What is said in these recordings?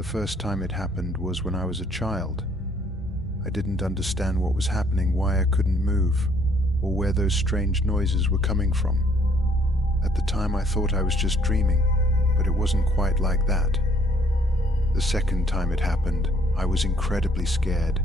The first time it happened was when I was a child. I didn't understand what was happening, why I couldn't move, or where those strange noises were coming from. At the time I thought I was just dreaming, but it wasn't quite like that. The second time it happened, I was incredibly scared.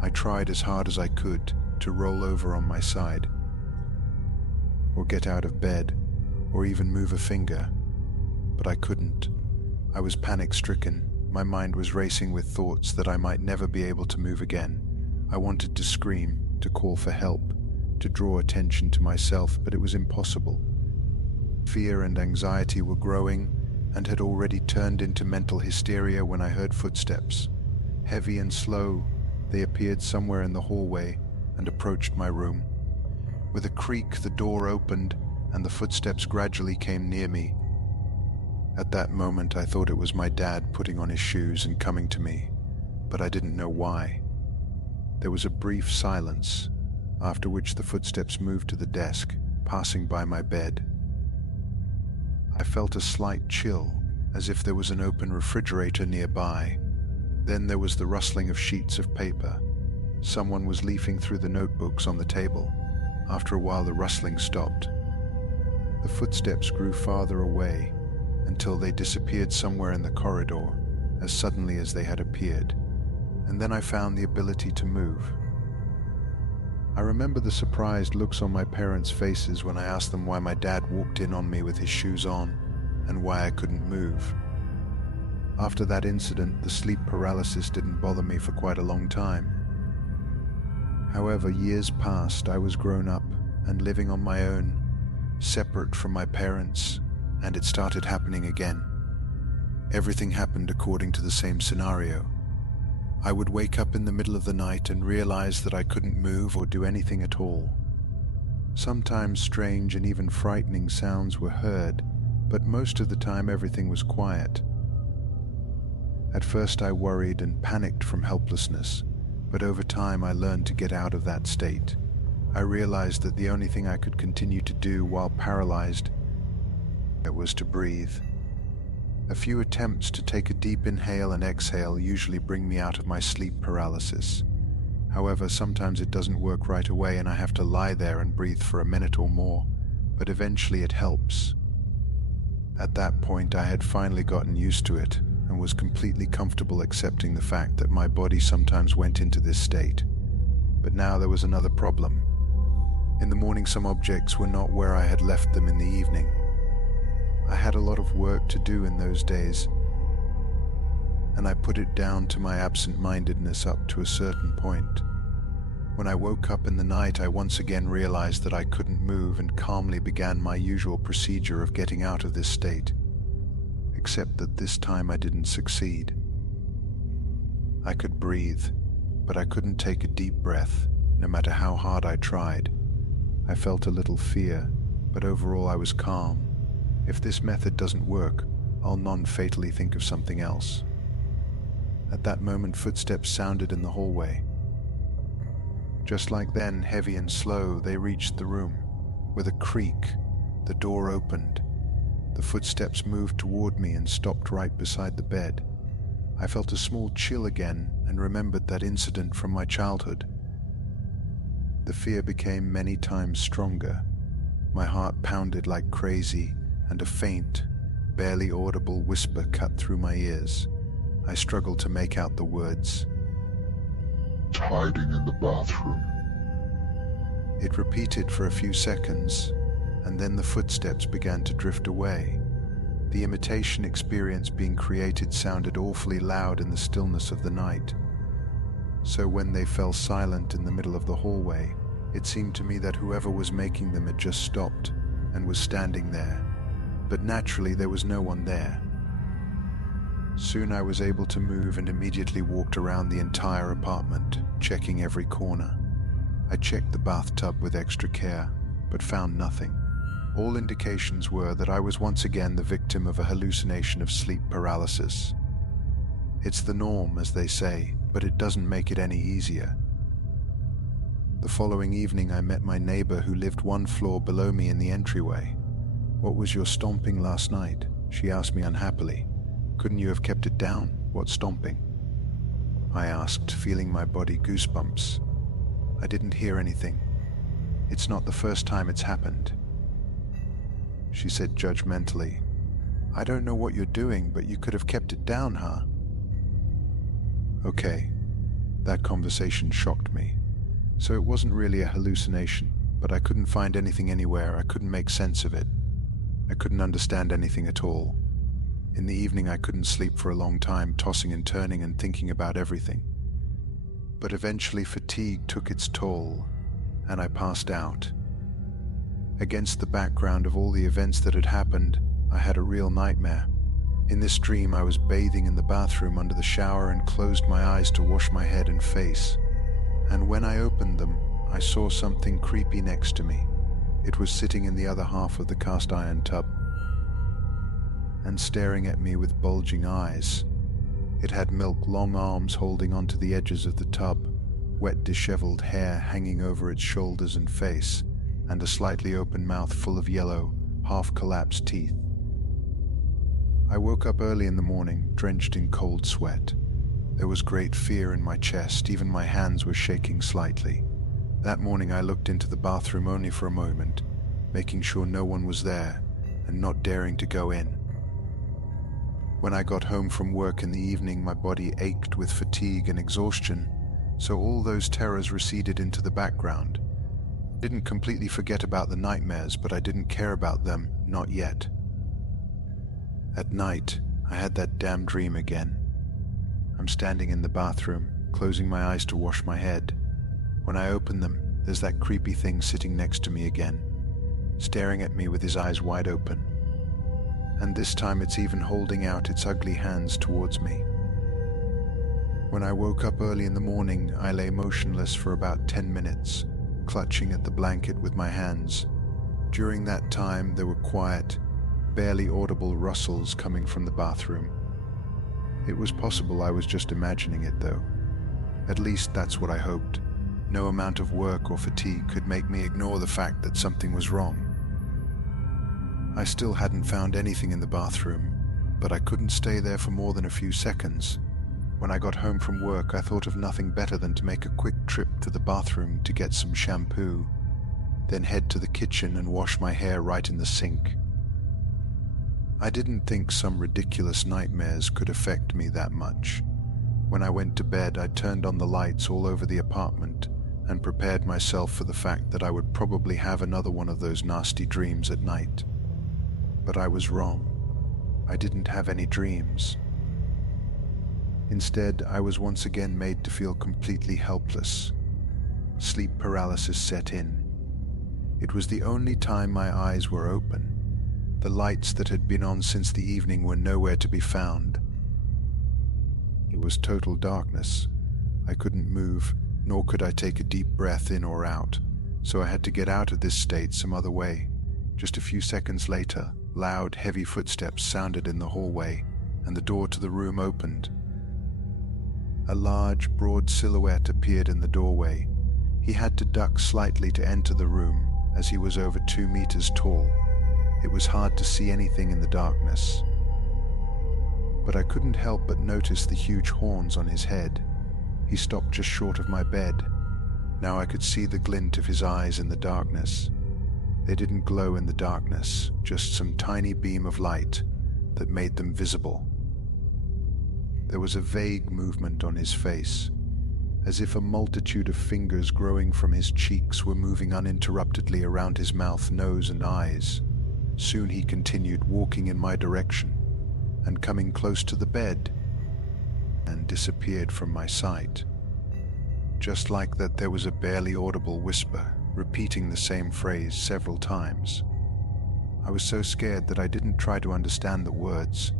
I tried as hard as I could to roll over on my side, or get out of bed, or even move a finger, but I couldn't. I was panic-stricken. My mind was racing with thoughts that I might never be able to move again. I wanted to scream, to call for help, to draw attention to myself, but it was impossible. Fear and anxiety were growing and had already turned into mental hysteria when I heard footsteps. Heavy and slow, they appeared somewhere in the hallway and approached my room. With a creak, the door opened and the footsteps gradually came near me. At that moment, I thought it was my dad putting on his shoes and coming to me, but I didn't know why. There was a brief silence, after which the footsteps moved to the desk, passing by my bed. I felt a slight chill, as if there was an open refrigerator nearby. Then there was the rustling of sheets of paper. Someone was leafing through the notebooks on the table. After a while, the rustling stopped. The footsteps grew farther away, until they disappeared somewhere in the corridor, as suddenly as they had appeared, and then I found the ability to move. I remember the surprised looks on my parents' faces when I asked them why my dad walked in on me with his shoes on, and why I couldn't move. After that incident, the sleep paralysis didn't bother me for quite a long time. However, years passed. I was grown up and living on my own, separate from my parents, and it started happening again. Everything happened according to the same scenario. I would wake up in the middle of the night and realize that I couldn't move or do anything at all. Sometimes strange and even frightening sounds were heard, but most of the time everything was quiet. At first I worried and panicked from helplessness, but over time I learned to get out of that state. I realized that the only thing I could continue to do while paralyzed was to breathe. A few attempts to take a deep inhale and exhale usually bring me out of my sleep paralysis. However, sometimes it doesn't work right away and I have to lie there and breathe for a minute or more, but eventually it helps. At that point, I had finally gotten used to it and was completely comfortable accepting the fact that my body sometimes went into this state. But now there was another problem. In the morning, some objects were not where I had left them in the evening. I had a lot of work to do in those days, and I put it down to my absent-mindedness up to a certain point. When I woke up in the night, I once again realized that I couldn't move and calmly began my usual procedure of getting out of this state, except that this time I didn't succeed. I could breathe, but I couldn't take a deep breath, no matter how hard I tried. I felt a little fear, but overall I was calm. If this method doesn't work, I'll non-fatally think of something else. At that moment, footsteps sounded in the hallway. Just like then, heavy and slow, they reached the room. With a creak, the door opened. The footsteps moved toward me and stopped right beside the bed. I felt a small chill again and remembered that incident from my childhood. The fear became many times stronger. My heart pounded like crazy, and a faint, barely audible whisper cut through my ears. I struggled to make out the words. "It's hiding in the bathroom." It repeated for a few seconds, and then the footsteps began to drift away. The imitation experience being created sounded awfully loud in the stillness of the night. So when they fell silent in the middle of the hallway, it seemed to me that whoever was making them had just stopped and was standing there. But naturally there was no one there. Soon I was able to move and immediately walked around the entire apartment, checking every corner. I checked the bathtub with extra care, but found nothing. All indications were that I was once again the victim of a hallucination of sleep paralysis. It's the norm, as they say, but it doesn't make it any easier. The following evening I met my neighbor who lived one floor below me in the entryway. "What was your stomping last night?" she asked me unhappily. "Couldn't you have kept it down?" "What stomping?" I asked, feeling my body goosebumps. "I didn't hear anything. It's not the first time it's happened." She said judgmentally, "I don't know what you're doing, but you could have kept it down, huh?" Okay, that conversation shocked me. So it wasn't really a hallucination, but I couldn't find anything anywhere. I couldn't make sense of it. I couldn't understand anything at all. In the evening, I couldn't sleep for a long time, tossing and turning and thinking about everything. But eventually fatigue took its toll, and I passed out. Against the background of all the events that had happened, I had a real nightmare. In this dream, I was bathing in the bathroom under the shower and closed my eyes to wash my head and face. And when I opened them, I saw something creepy next to me. It was sitting in the other half of the cast iron tub and staring at me with bulging eyes. It had milk long arms holding onto the edges of the tub, wet disheveled hair hanging over its shoulders and face, and a slightly open mouth full of yellow, half-collapsed teeth. I woke up early in the morning, drenched in cold sweat. There was great fear in my chest, even my hands were shaking slightly. That morning I looked into the bathroom only for a moment, making sure no one was there and not daring to go in. When I got home from work in the evening, my body ached with fatigue and exhaustion, so all those terrors receded into the background. I didn't completely forget about the nightmares, but I didn't care about them, not yet. At night, I had that damn dream again. I'm standing in the bathroom, closing my eyes to wash my head. When I open them, there's that creepy thing sitting next to me again, staring at me with his eyes wide open. And this time it's even holding out its ugly hands towards me. When I woke up early in the morning, I lay motionless for about 10 minutes, clutching at the blanket with my hands. During that time, there were quiet, barely audible rustles coming from the bathroom. It was possible I was just imagining it, though. At least that's what I hoped. No amount of work or fatigue could make me ignore the fact that something was wrong. I still hadn't found anything in the bathroom, but I couldn't stay there for more than a few seconds. When I got home from work, I thought of nothing better than to make a quick trip to the bathroom to get some shampoo, then head to the kitchen and wash my hair right in the sink. I didn't think some ridiculous nightmares could affect me that much. When I went to bed, I turned on the lights all over the apartment and prepared myself for the fact that I would probably have another one of those nasty dreams at night. But I was wrong. I didn't have any dreams. Instead, I was once again made to feel completely helpless. Sleep paralysis set in. It was the only time my eyes were open. The lights that had been on since the evening were nowhere to be found. It was total darkness. I couldn't move, nor could I take a deep breath in or out, so I had to get out of this state some other way. Just a few seconds later, loud, heavy footsteps sounded in the hallway, and the door to the room opened. A large, broad silhouette appeared in the doorway. He had to duck slightly to enter the room, as he was over 2 meters tall. It was hard to see anything in the darkness. But I couldn't help but notice the huge horns on his head. He stopped just short of my bed. Now I could see the glint of his eyes in the darkness. They didn't glow in the darkness, just some tiny beam of light that made them visible. There was a vague movement on his face, as if a multitude of fingers growing from his cheeks were moving uninterruptedly around his mouth, nose, and eyes. Soon he continued walking in my direction and coming close to the bed and disappeared from my sight. Just like that, there was a barely audible whisper, repeating the same phrase several times. I was so scared that I didn't try to understand the words.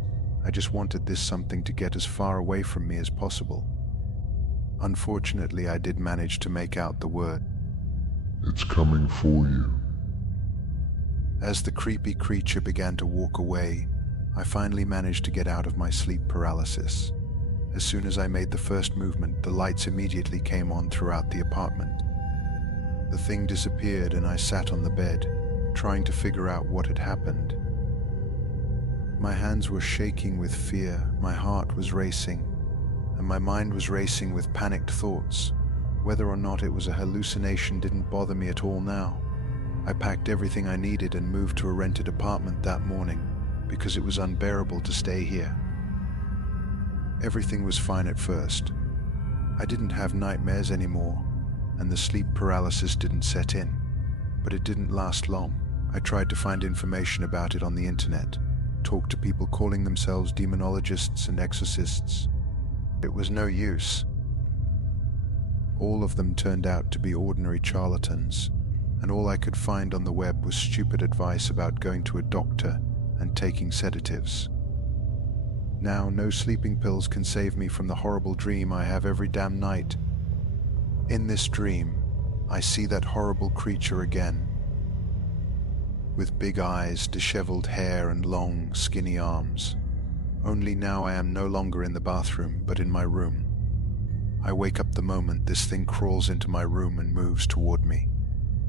I just wanted this something to get as far away from me as possible. Unfortunately, I did manage to make out the word. It's coming for you. As the creepy creature began to walk away, I finally managed to get out of my sleep paralysis. As soon as I made the first movement, the lights immediately came on throughout the apartment. The thing disappeared and I sat on the bed, trying to figure out what had happened. My hands were shaking with fear, my heart was racing, and my mind was racing with panicked thoughts. Whether or not it was a hallucination didn't bother me at all now. I packed everything I needed and moved to a rented apartment that morning because it was unbearable to stay here. Everything was fine at first. I didn't have nightmares anymore, and the sleep paralysis didn't set in. But it didn't last long. I tried to find information about it on the internet, talked to people calling themselves demonologists and exorcists. It was no use. All of them turned out to be ordinary charlatans, and all I could find on the web was stupid advice about going to a doctor and taking sedatives. Now, no sleeping pills can save me from the horrible dream I have every damn night. In this dream, I see that horrible creature again, with big eyes, disheveled hair, and long, skinny arms. Only now I am no longer in the bathroom, but in my room. I wake up the moment this thing crawls into my room and moves toward me.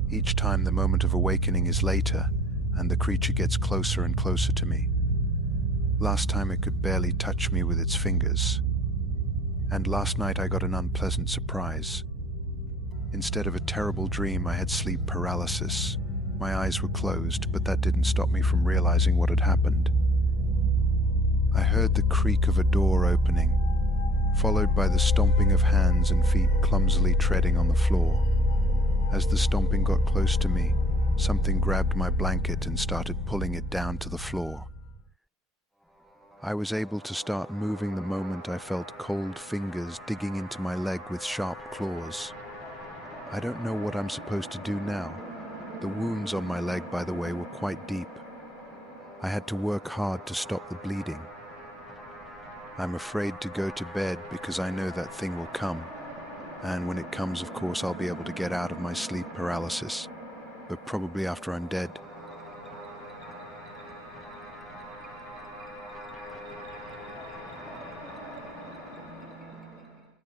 Each time the moment of awakening is later, and the creature gets closer and closer to me. Last time it could barely touch me with its fingers. And last night I got an unpleasant surprise. Instead of a terrible dream, I had sleep paralysis. My eyes were closed, but that didn't stop me from realizing what had happened. I heard the creak of a door opening, followed by the stomping of hands and feet clumsily treading on the floor. As the stomping got close to me, something grabbed my blanket and started pulling it down to the floor. I was able to start moving the moment I felt cold fingers digging into my leg with sharp claws. I don't know what I'm supposed to do now. The wounds on my leg, by the way, were quite deep. I had to work hard to stop the bleeding. I'm afraid to go to bed because I know that thing will come. And when it comes, of course, I'll be able to get out of my sleep paralysis. But probably after I'm dead.